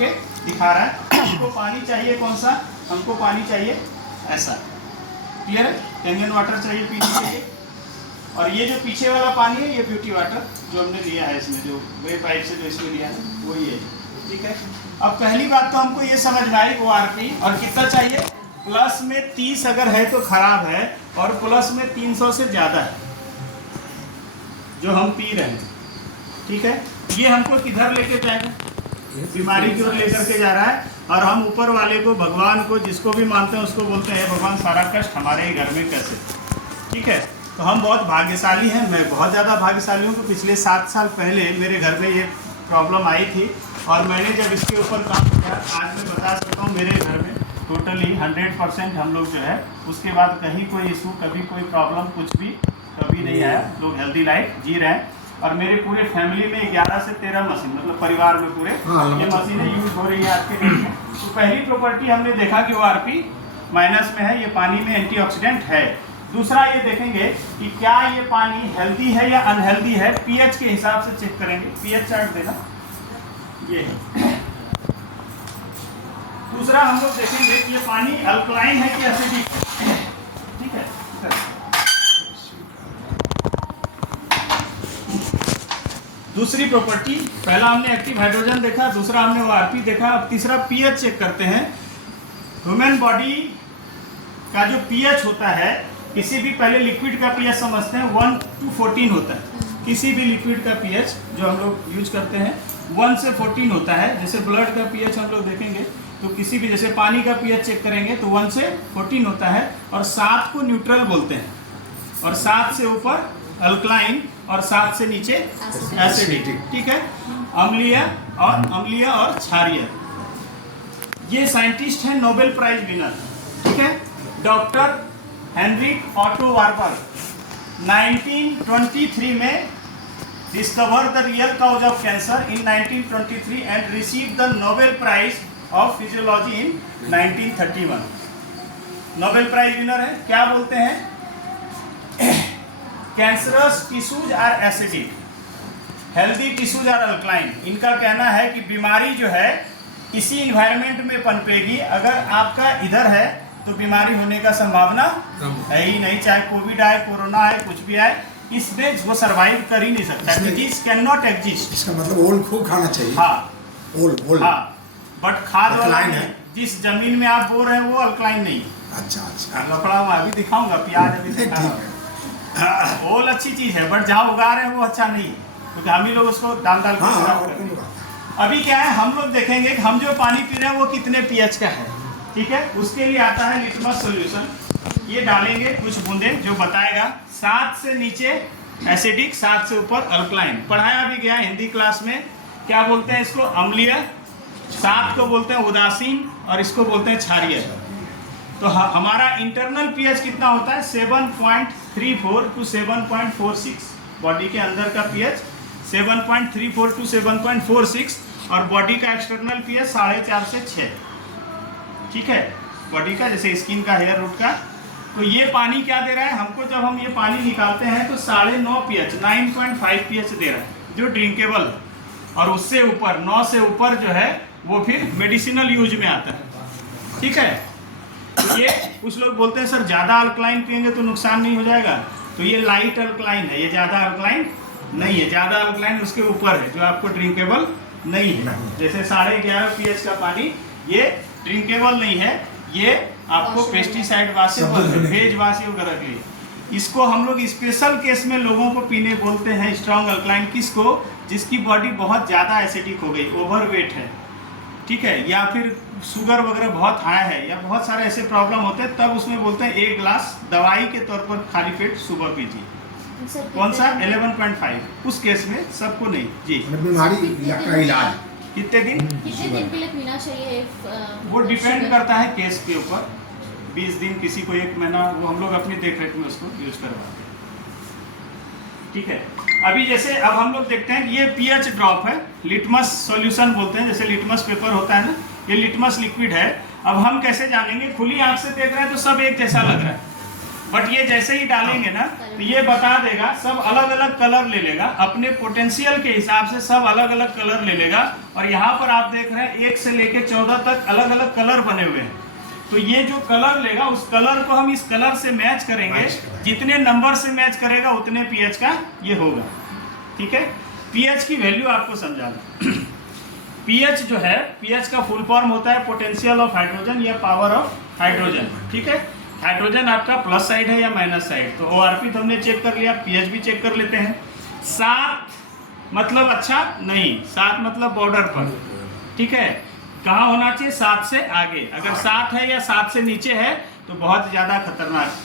के दिखा रहा है। हमको पानी चाहिए कौन सा, हमको पानी चाहिए ऐसा, क्लियर है, कैंगन वाटर चाहिए, पीने चाहिए। और ये जो पीछे वाला पानी है ये ब्यूटी वाटर जो हमने लिया है, इसमें जो वे पाइप से जो इसमें लिया है वही है, ठीक है। अब पहली बात तो हमको ये समझ में आई ORP और कितना चाहिए, प्लस में 30 अगर है तो खराब है, और प्लस में 300 से ज़्यादा है जो हम पी रहे हैं, ठीक है। ये हमको किधर लेके जाएगा, बीमारी की ओर लेकर के जा रहा है। और हम ऊपर वाले को, भगवान को, जिसको भी मानते हैं उसको बोलते हैं भगवान सारा कष्ट हमारे ही घर में कैसे, ठीक है। तो हम बहुत भाग्यशाली हैं, मैं बहुत ज़्यादा भाग्यशाली हूँ कि पिछले 7 साल पहले मेरे घर में ये प्रॉब्लम आई थी, और मैंने जब इसके ऊपर काम किया, आज मैं बता सकता हूँ मेरे घर में टोटली 100% हम लोग जो है उसके बाद कहीं कोई इशू, कभी कोई प्रॉब्लम, कुछ भी कभी नहीं आया। लोग हेल्दी लाइफ जी रहे हैं। और मेरे पूरे फैमिली में 11 से 13 मशीन, मतलब परिवार में पूरे ये मशीनें यूज हो रही है आज के डेट में। तो पहली प्रॉपर्टी हमने देखा कि ORP माइनस में है, ये पानी में एंटीऑक्सीडेंट है। दूसरा ये देखेंगे कि क्या ये पानी हेल्दी है या अनहेल्दी है, pH के हिसाब से चेक करेंगे। pH चार्ट देना, ये है। दूसरा हम लोग देखेंगे कि ये पानी अल्कलाइन है कि एसिडिक, ठीक है। दूसरी प्रॉपर्टी, पहला हमने एक्टिव हाइड्रोजन देखा, दूसरा हमने ORP देखा, अब तीसरा pH चेक करते हैं। ह्यूमन बॉडी का जो pH होता है, किसी भी, पहले लिक्विड का pH समझते हैं, 1 to 14 होता है। किसी भी लिक्विड का pH जो हम लोग यूज करते हैं 1 से 14 होता है। जैसे ब्लड का pH हम लोग देखेंगे तो किसी भी, जैसे पानी का pH चेक करेंगे तो 1 से 14 होता है, और 7 को न्यूट्रल बोलते हैं, और 7 से ऊपर अल्कलाइन, और 7 से नीचे एसिडिक, ठीक है। अम्लीय और क्षारीय। ये साइंटिस्ट हैं, नोबेल प्राइज विनर, ठीक है, डॉक्टर हेनरिक ऑटो वार्बर 1923 में discover the real cause of cancer in 1923 and receive the Nobel prize of physiology in 1931। Nobel prize winner है। क्या बोलते हैं, cancerous tissues are acidic, healthy tissues are alkaline. इनका कहना है कि बीमारी जो है इसी इन्वायरमेंट में पनपेगी। अगर आपका इधर है तो बीमारी होने का संभावना है ही नहीं, चाहे कोविड आए, कोरोना आए, कुछ भी आए, इसमें वो सरवाइव कर ही नहीं सकता। Disease can not exist. इसका मतलब ओल खूब खाना चाहिए। हाँ, ओल हाँ, बट खाद वाला है। जिस जमीन में आप बो रहे हैं वो अल्कलाइन नहीं। अच्छा, लफड़ा मैं अभी दिखाऊंगा, प्याज अभी दिखाऊंगा। ओल अच्छी चीज है, बट जहाँ उगा रहे हैं वो अच्छा नहीं है, क्योंकि हम ही लोग उसको डाल के खराब करते हैं। अभी क्या है, हम लोग देखेंगे कि हम जो पानी पी रहे हैं वो कितने pH का है, ठीक है। उसके लिए आता है लिटमस सॉल्यूशन। ये डालेंगे कुछ बूंदे, जो बताएगा 7 से नीचे एसिडिक, 7 से ऊपर अल्कलाइन। पढ़ाया भी गया हिंदी क्लास में। क्या बोलते हैं इसको, अम्लीय, 7 को बोलते हैं उदासीन, और इसको बोलते हैं क्षारीय। तो हमारा इंटरनल pH कितना होता है, 7.34 to 7.46। बॉडी के अंदर का pH 7.34 to 7.46, और बॉडी का एक्सटर्नल pH 4.5 से 6, ठीक है। बॉडी का, जैसे स्किन का, हेयर रूट का। तो ये पानी क्या दे रहा है हमको, जब हम ये पानी निकालते हैं तो 9.5 pH, 9.5 pH दे रहा है, जो ड्रिंकेबल है। और उससे ऊपर 9 से ऊपर जो है वो फिर मेडिसिनल यूज में आता है, ठीक है। तो ये कुछ लोग बोलते हैं सर ज़्यादा अल्कलाइन पियेंगे तो नुकसान नहीं हो जाएगा, तो ये लाइट अल्कलाइन है, ये ज़्यादा अल्कलाइन नहीं है। ज़्यादा अल्कलाइन उसके ऊपर है जो आपको ड्रिंकेबल नहीं है। जैसे 11.5 pH का पानी ये ड्रिंकेबल नहीं है, ये आपको पेस्टिसाइड वासे, भेज वासे वगैरह के लिए। इसको हम लोग स्पेशल केस में लोगों को पीने बोलते हैं स्ट्रॉन्ग अल्कलाइन। किसको, जिसकी बॉडी बहुत ज़्यादा एसिडिक हो गई, ओवरवेट है, ठीक है, या फिर शुगर वगैरह बहुत हाई है, या बहुत सारे ऐसे प्रॉब्लम होते हैं, तब उसमें बोलते हैं 1 ग्लास दवाई के तौर पर खाली पेट सुबह पीजिए। कौन सा, 11.5। उस केस में, सबको नहीं जी। बीमारी का इलाज कितने दिन के लिए पीना चाहिए, वो डिपेंड करता है केस के ऊपर। 20 दिन, किसी को 1 महीना, वो हम लोग अपनी देख रेख में उसको यूज करवाते हैं, ठीक है। अभी जैसे अब हम लोग देखते हैं कि ये pH ड्रॉप है, लिटमस सॉल्यूशन बोलते हैं, जैसे लिटमस पेपर होता है ना, ये लिटमस लिक्विड है। अब हम कैसे जानेंगे, खुली आंख से देख रहे हैं तो सब एक जैसा लग रहा है, बट ये जैसे ही डालेंगे ना तो ये बता देगा, सब अलग अलग कलर ले लेगा, अपने पोटेंशियल के हिसाब से सब अलग अलग कलर ले लेगा। और यहाँ पर आप देख रहे हैं 1 से लेके 14 तक अलग अलग कलर बने हुए हैं। तो ये जो कलर लेगा उस कलर को हम इस कलर से मैच करेंगे, जितने नंबर से मैच करेगा उतने पीएच का ये होगा। ठीक है, पीएच की वैल्यू आपको समझा दूं। पीएच जो है, पीएच का फुल फॉर्म होता है पोटेंशियल ऑफ हाइड्रोजन या पावर ऑफ हाइड्रोजन। ठीक है, हाइड्रोजन आपका प्लस साइड है या माइनस साइड, तो ओआरपी तो हमने चेक कर लिया, पीएच भी चेक कर लेते हैं। 7 मतलब अच्छा नहीं, 7 मतलब बॉर्डर पर। ठीक है, कहाँ होना चाहिए? 7 से आगे। अगर 7 है या 7 से नीचे है तो बहुत ज़्यादा खतरनाक।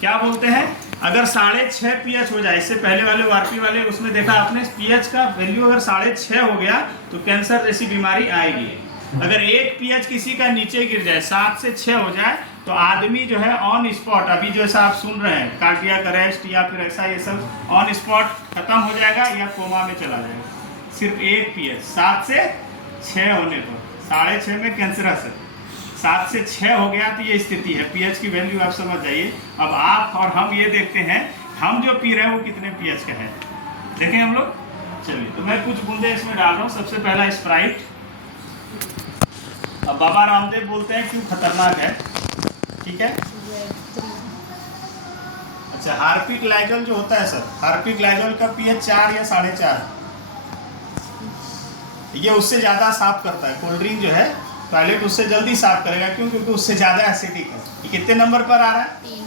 क्या बोलते हैं, अगर 6.5 पीएच हो जाए, इससे पहले वाले ओआरपी वाले उसमें देखा आपने, पीएच का वैल्यू अगर 6.5 हो गया तो कैंसर जैसी बीमारी आएगी। अगर 1 पीएच किसी का नीचे गिर जाए, 7 से 6 हो जाए, तो आदमी जो है ऑन स्पॉट, अभी जैसा आप सुन रहे हैं कार्डियक अरेस्ट या फिर ऐसा, ये सब ऑन स्पॉट खत्म हो जाएगा या कोमा में चला जाएगा। सिर्फ 1 पीएच 7 से 6 होने पर, 6.5 में कैंसरस है, 7 से 6 हो गया तो ये स्थिति है। पीएच की वैल्यू आप समझ जाइए। अब आप और हम ये देखते हैं हम जो पी रहे हैं वो कितने पीएच का है, देखें हम लोग। चलिए, तो मैं कुछ बूंदे इसमें डाल रहा हूँ। सबसे पहला स्प्राइट। अब बाबा रामदेव बोलते हैं क्यों खतरनाक है। ठीक है, अच्छा, हार्पिक ग्लाइकोल जो होता है सर, हार्पिक ग्लाइकोल का पीएच 4 या 4.5, ये उससे ज़्यादा साफ करता है। कोल्ड ड्रिंक जो है टॉयलेट उससे जल्दी साफ करेगा, क्यों? क्योंकि उससे ज़्यादा एसिडिक है। ये कितने नंबर पर आ रहा है? 3।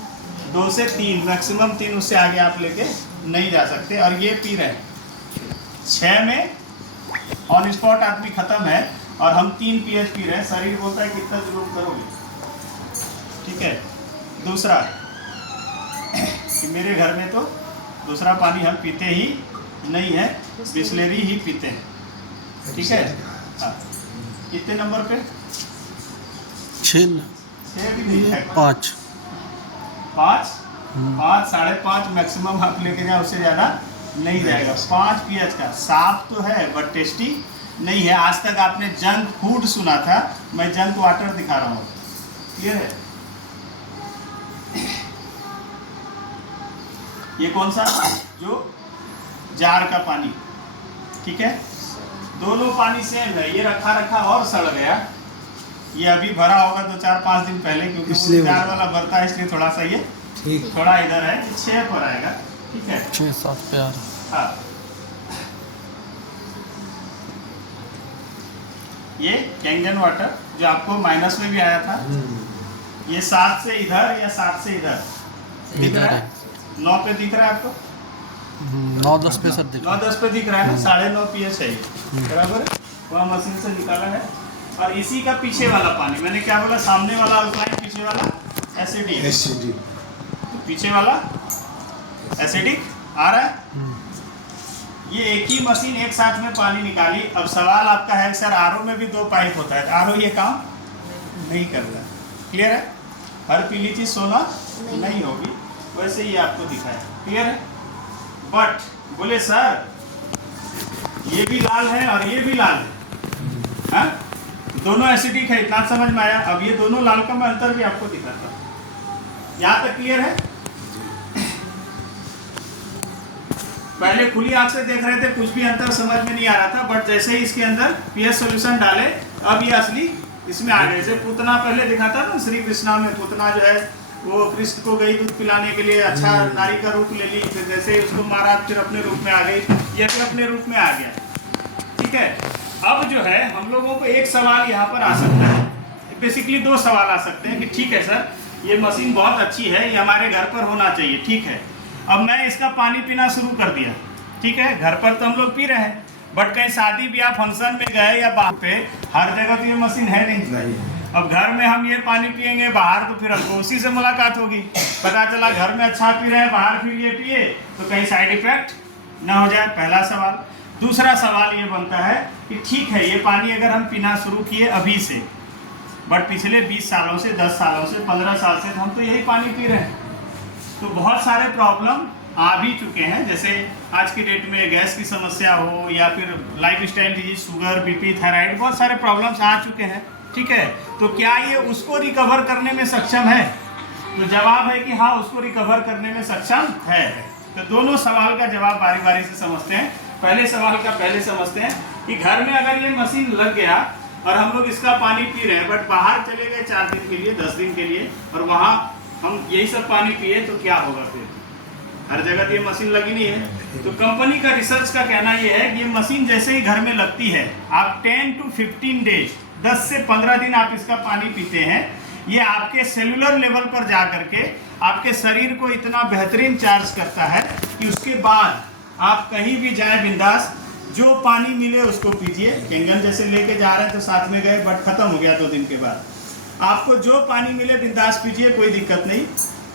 2 से 3, मैक्सिमम 3, उससे आगे आप लेके नहीं जा सकते। और ये पी रहे हैं 6 में ऑन स्पॉट आदमी खत्म है और हम 3 पीएच पी रहे हैं। शरीर बोलता है कितना जुलूम करोगे। ठीक है, दूसरा कि मेरे घर में तो दूसरा पानी हम पीते ही नहीं है, बिस्लेरी ही पीते हैं। ठीक है, हाँ, कितने नंबर पे? 6 भी नहीं है, 5 5 5.5 मैक्सिमम आप लेके जाए, उससे ज़्यादा नहीं जाएगा। 5 पीएच का साफ तो है बट टेस्टी नहीं है। आज तक आपने जंक फूड सुना था, मैं जंक वाटर दिखा रहा हूँ। क्लियर है? ये कौन सा? जो जार का पानी। ठीक है, दोनों पानी सेम है। ये रखा और सड़ गया, ये अभी भरा होगा 2-4-5 दिन पहले, क्योंकि वो जार वाला भरता है, इसलिए थोड़ा सा ये थोड़ा इधर है। 6 पर आएगा। ठीक है, 6-7 पे आ रहा। हाँ, ये कैंगन वाटर जो आपको माइनस में भी आया था, ये 7 से इधर या 7 से इधर दिख रहा है। 9 पे दिख रहा है आपको? 9-10 पे सर दिख 9-10 पे दिख रहा है ना। 9.5 पीएच है ये, बराबर है। वह मशीन से निकाला है। और इसी का पीछे वाला पानी, मैंने क्या बोला? सामने वाला अल्कलाइन, पीछे वाला एसिडिक। तो पीछे वाला एसिडिक आ रहा है। ये एक ही मशीन एक साथ में पानी निकाली। अब सवाल आपका है सर आरओ में भी 2 पाइप होता है, आरओ ये काम नहीं कर रहा। क्लियर है? हर पीली चीज सोना नहीं होगी, वैसे ही आपको दिखाया। क्लियर है? बट बोले सर ये भी लाल है और ये भी लाल है, हाँ? दोनों एसिडिक है, इतना समझ में आया। अब ये दोनों लाल का मैं अंतर भी आपको दिखाता हूँ। यहाँ तक क्लियर है? पहले खुली आंख से देख रहे थे, कुछ भी अंतर समझ में नहीं आ रहा था, बट जैसे ही इसके अंदर पीएच सॉल्यूशन डाले, अब ये असली इसमें आ गए। जैसे पूतना पहले दिखा था ना, श्री कृष्णा में पूतना जो है वो कृष्ण को गई दूध पिलाने के लिए, अच्छा नारी का रूप ले ली, फिर जैसे उसको मारा फिर अपने रूप में आ गई, ये भी अपने रूप में आ गया। ठीक है, अब जो है हम लोगों को एक सवाल यहाँ पर आ सकता है, बेसिकली 2 सवाल आ सकते हैं कि ठीक है सर ये मशीन बहुत अच्छी है, ये हमारे घर पर होना चाहिए। ठीक है, अब मैं इसका पानी पीना शुरू कर दिया। ठीक है, घर पर तो हम लोग पी रहे हैं, बट कहीं शादी ब्याह फंक्शन में गए या बाहर पे, हर जगह तो ये मशीन है नहीं। अब घर में हम ये पानी पियेंगे, बाहर तो फिर हमको उसी से मुलाकात होगी। पता चला घर में अच्छा पी रहे हैं, बाहर फिर ये पिए तो कहीं साइड इफेक्ट ना हो जाए, पहला सवाल। दूसरा सवाल ये बनता है कि ठीक है ये पानी अगर हम पीना शुरू किए अभी से, बट पिछले 20 सालों से, 10 सालों से, 15 साल से हम तो यही पानी पी रहे हैं, तो बहुत सारे प्रॉब्लम आ भी चुके हैं। जैसे आज की डेट में गैस की समस्या हो या फिर life style disease, sugar, BP, thyroid, बहुत सारे प्रॉब्लम्स आ चुके हैं। ठीक है, तो क्या ये उसको रिकवर करने में सक्षम है? तो जवाब है कि हाँ उसको रिकवर करने में सक्षम है। तो दोनों सवाल का जवाब बारी बारी से समझते हैं। पहले सवाल का पहले समझते हैं कि घर में अगर ये मशीन लग गया और हम लोग इसका पानी पी रहे हैं, बट बाहर चले गए 4 दिन के लिए 10 दिन के लिए और वहाँ हम यही सब पानी पिए तो क्या होगा फिर? हर जगह तो ये मशीन लगी नहीं है। तो कंपनी का रिसर्च का कहना ये है कि ये मशीन जैसे ही घर में लगती है, आप 10 to 15 डेज 10 से 15 दिन आप इसका पानी पीते हैं, ये आपके सेलुलर लेवल पर जा करके आपके शरीर को इतना बेहतरीन चार्ज करता है कि उसके बाद आप कहीं भी जाए बिंदास, जो पानी मिले उसको पीजिए। केंगन जैसे लेके जा रहे हैं तो साथ में गए बट खत्म हो गया 2 दिन के बाद, आपको जो पानी मिले बिंदास पीजिए, कोई दिक्कत नहीं।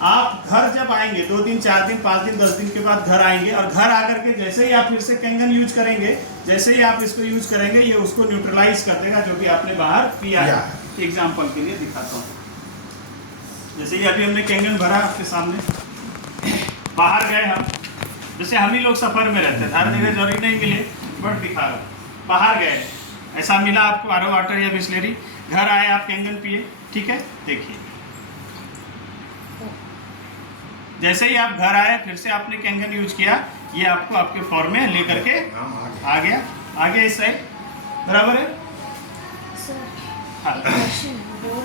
आप घर जब आएंगे 2 दिन 4 दिन 5 दिन 10 दिन के बाद घर आएंगे और घर आकर के जैसे ही आप फिर से केंगन यूज करेंगे, जैसे ही आप इसको यूज करेंगे ये उसको न्यूट्रलाइज कर देगा जो भी आपने बाहर पिया है। एग्जाम्पल के लिए दिखाता हूँ, जैसे ही अभी हमने केंगन भरा आपके सामने, बाहर गए हम, जैसे हम ही लोग सफ़र में रहते हैं, हर जगह जरूरी नहीं मिले बट दिखा रहा हूँ। बाहर गए, ऐसा मिला आपको आरओ वाटर या बिस्लेरी, घर आए आप केंगन पिए, ठीक है। देखिए जैसे ही आप घर आए फिर से आपने केंगन यूज किया, ये आपको आपके फॉर्म में लेकर के आ गया इस साइड, बराबर है।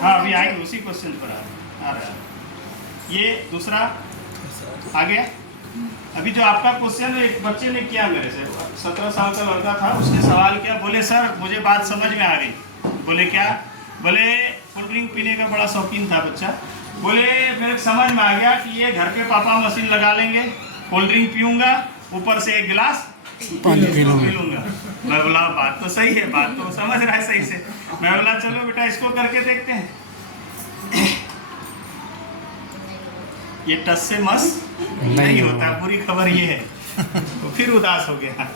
हाँ अभी आएंगे उसी क्वेश्चन पर आ रहा है। ये दूसरा आ गया। अभी जो आपका क्वेश्चन एक बच्चे ने किया मेरे से, 17 साल का लड़का था, उसने सवाल किया, बोले सर मुझे बात समझ में आ गई। बोले क्या? बोले कोल्ड ड्रिंक पीने का बड़ा शौकीन था बच्चा। बोले मेरे समझ में आ गया कि ये घर पे पापा मशीन लगा लेंगे, कोल्ड ड्रिंक पीऊँगा, ऊपर से 1 गिलास पानी पी लूँगा। मैं बोला बात तो सही है, बात तो समझ रहा है सही से। मैं बोला चलो बेटा इसको करके देखते हैं। ये टस से मस नहीं होता, पूरी खबर ये है। तो फिर उदास हो गया।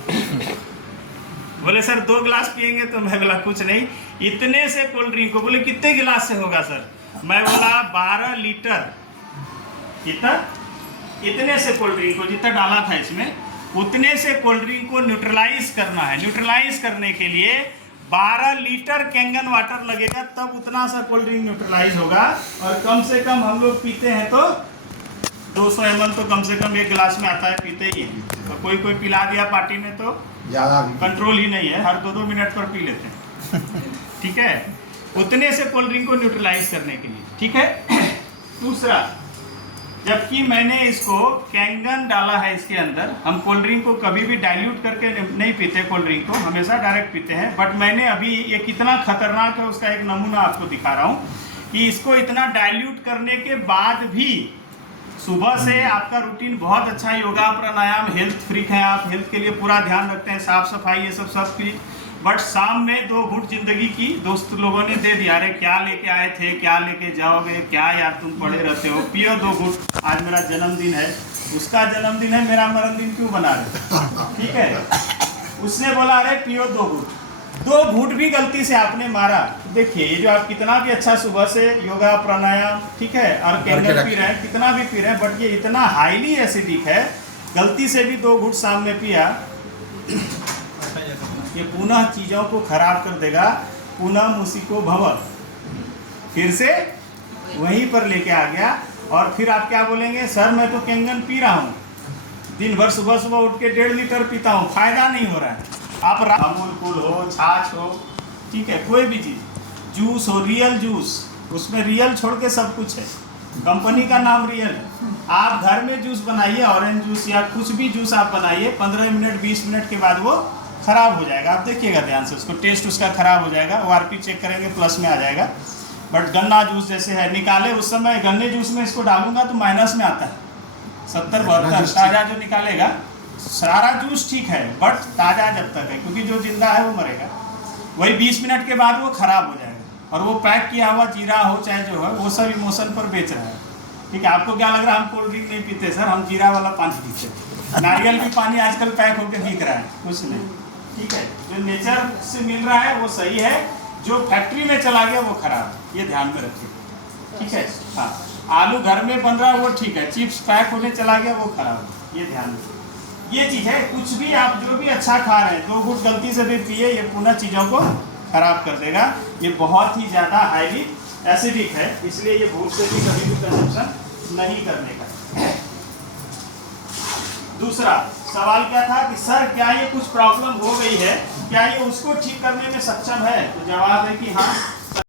बोले सर 2 गिलास पिएंगे, तो मैं बोला कुछ नहीं, इतने से कोल्ड ड्रिंक को। बोले कितने गिलास से होगा सर? मैं बोला 12 लीटर। कितना? इतने से कोल्ड ड्रिंक को, जितना डाला था इसमें उतने से कोल्ड ड्रिंक को न्यूट्रलाइज करना है। न्यूट्रलाइज करने के लिए 12 लीटर केंगन वाटर लगेगा, तब उतना सा कोल्ड ड्रिंक न्यूट्रलाइज होगा। और कम से कम हम लोग पीते हैं तो 200 ml तो कम से कम 1 गिलास में आता है, पीते ही हैं। तो कोई पिला दिया पार्टी में तो ज़्यादा कंट्रोल ही नहीं है, हर 2-2 मिनट पर पी लेते हैं। ठीक है, उतने से कोल्ड ड्रिंक को न्यूट्रलाइज करने के लिए, ठीक है। दूसरा, जबकि मैंने इसको केंगन डाला है इसके अंदर, हम कोल्ड ड्रिंक को कभी भी डाइल्यूट करके नहीं पीते, कोल्ड ड्रिंक को हमेशा डायरेक्ट पीते हैं। बट मैंने अभी ये कितना खतरनाक है उसका एक नमूना आपको दिखा रहा हूँ कि इसको इतना डाइल्यूट करने के बाद भी सुबह से आपका रूटीन बहुत अच्छा, योगा प्राणायाम, हेल्थ फ्रीक हैं आप, हेल्थ के लिए पूरा ध्यान रखते हैं, साफ सफाई ये सब की। बट शाम में 2 घूंट जिंदगी की दोस्त लोगों ने दे दिया, अरे क्या लेके आए थे, क्या लेके जाओगे, क्या यार तुम पड़े रहते हो, पियो 2 घूंट। आज मेरा जन्मदिन है, उसका जन्मदिन है, मेरा मरणदिन क्यों बना रहे? ठीक है, उसने बोला अरे पियो 2 घूंट। 2 घूंट भी गलती से आपने मारा। देखिए ये जो आप कितना भी अच्छा सुबह से योगा प्राणायाम, ठीक है, और केंगन पी रहे हैं, कितना भी पी रहे हैं, बट ये इतना हाईली एसिडिक है, गलती से भी 2 घूंट शाम में पिया, ये पुनः चीज़ों को खराब कर देगा, पुनः मुसीको भव, फिर से वहीं पर लेके आ गया। और फिर आप क्या बोलेंगे, सर मैं तो केंगन पी रहा हूँ, दिन भर सुबह सुबह उठ के 1.5 लीटर पीता हूँ, फायदा नहीं हो रहा है। आप अमूल कूल हो, छाछ हो, ठीक है, कोई भी चीज़, जूस हो, रियल जूस, उसमें रियल छोड़ के सब कुछ है, कंपनी का नाम रियल है। आप घर में जूस बनाइए, ऑरेंज जूस या कुछ भी जूस आप बनाइए, 15 मिनट 20 मिनट के बाद वो ख़राब हो जाएगा। आप देखिएगा ध्यान से, उसको टेस्ट उसका ख़राब हो जाएगा, ORP चेक करेंगे प्लस में आ जाएगा। बट गन्ना जूस जैसे है, निकाले उस समय गन्ने जूस में इसको डालूंगा तो माइनस में आता है, 70-72। ताज़ा जो निकालेगा सारा जूस ठीक है, बट ताज़ा जब तक है, क्योंकि जो जिंदा है वो मरेगा, वही 20 मिनट के बाद वो ख़राब हो जाएगा। और वो पैक किया हुआ जीरा हो चाहे जो है, वो सब इमोशन पर बेच रहा है। ठीक है, आपको क्या लग रहा है हम कोल्ड ड्रिंक नहीं पीते? सर हम जीरा वाला पानी पीते, नारियल भी पानी आजकल पैक होकर बिक रहा है, कुछ नहीं। ठीक है, जो नेचर से मिल रहा है वो सही है, जो फैक्ट्री में चला गया वो खराब, ये ध्यान में रखिए। ठीक है, हाँ, आलू घर में बन रहा है वो ठीक है, चिप्स पैक होने चला गया वो खराब, ये ध्यान रखिए। ये चीज़ है, कुछ भी आप जो भी अच्छा खा रहे हैं 2 घूंट गलती से भी पिए, ये पुनः चीज़ों को खराब कर देगा। ये बहुत ही ज़्यादा हाईली एसिडिक है, इसलिए ये भूख से भी कभी भी कंजप्शन नहीं करने का। दूसरा सवाल क्या था कि सर क्या ये कुछ प्रॉब्लम हो गई है, क्या ये उसको ठीक करने में सक्षम है? तो जवाब है कि हाँ,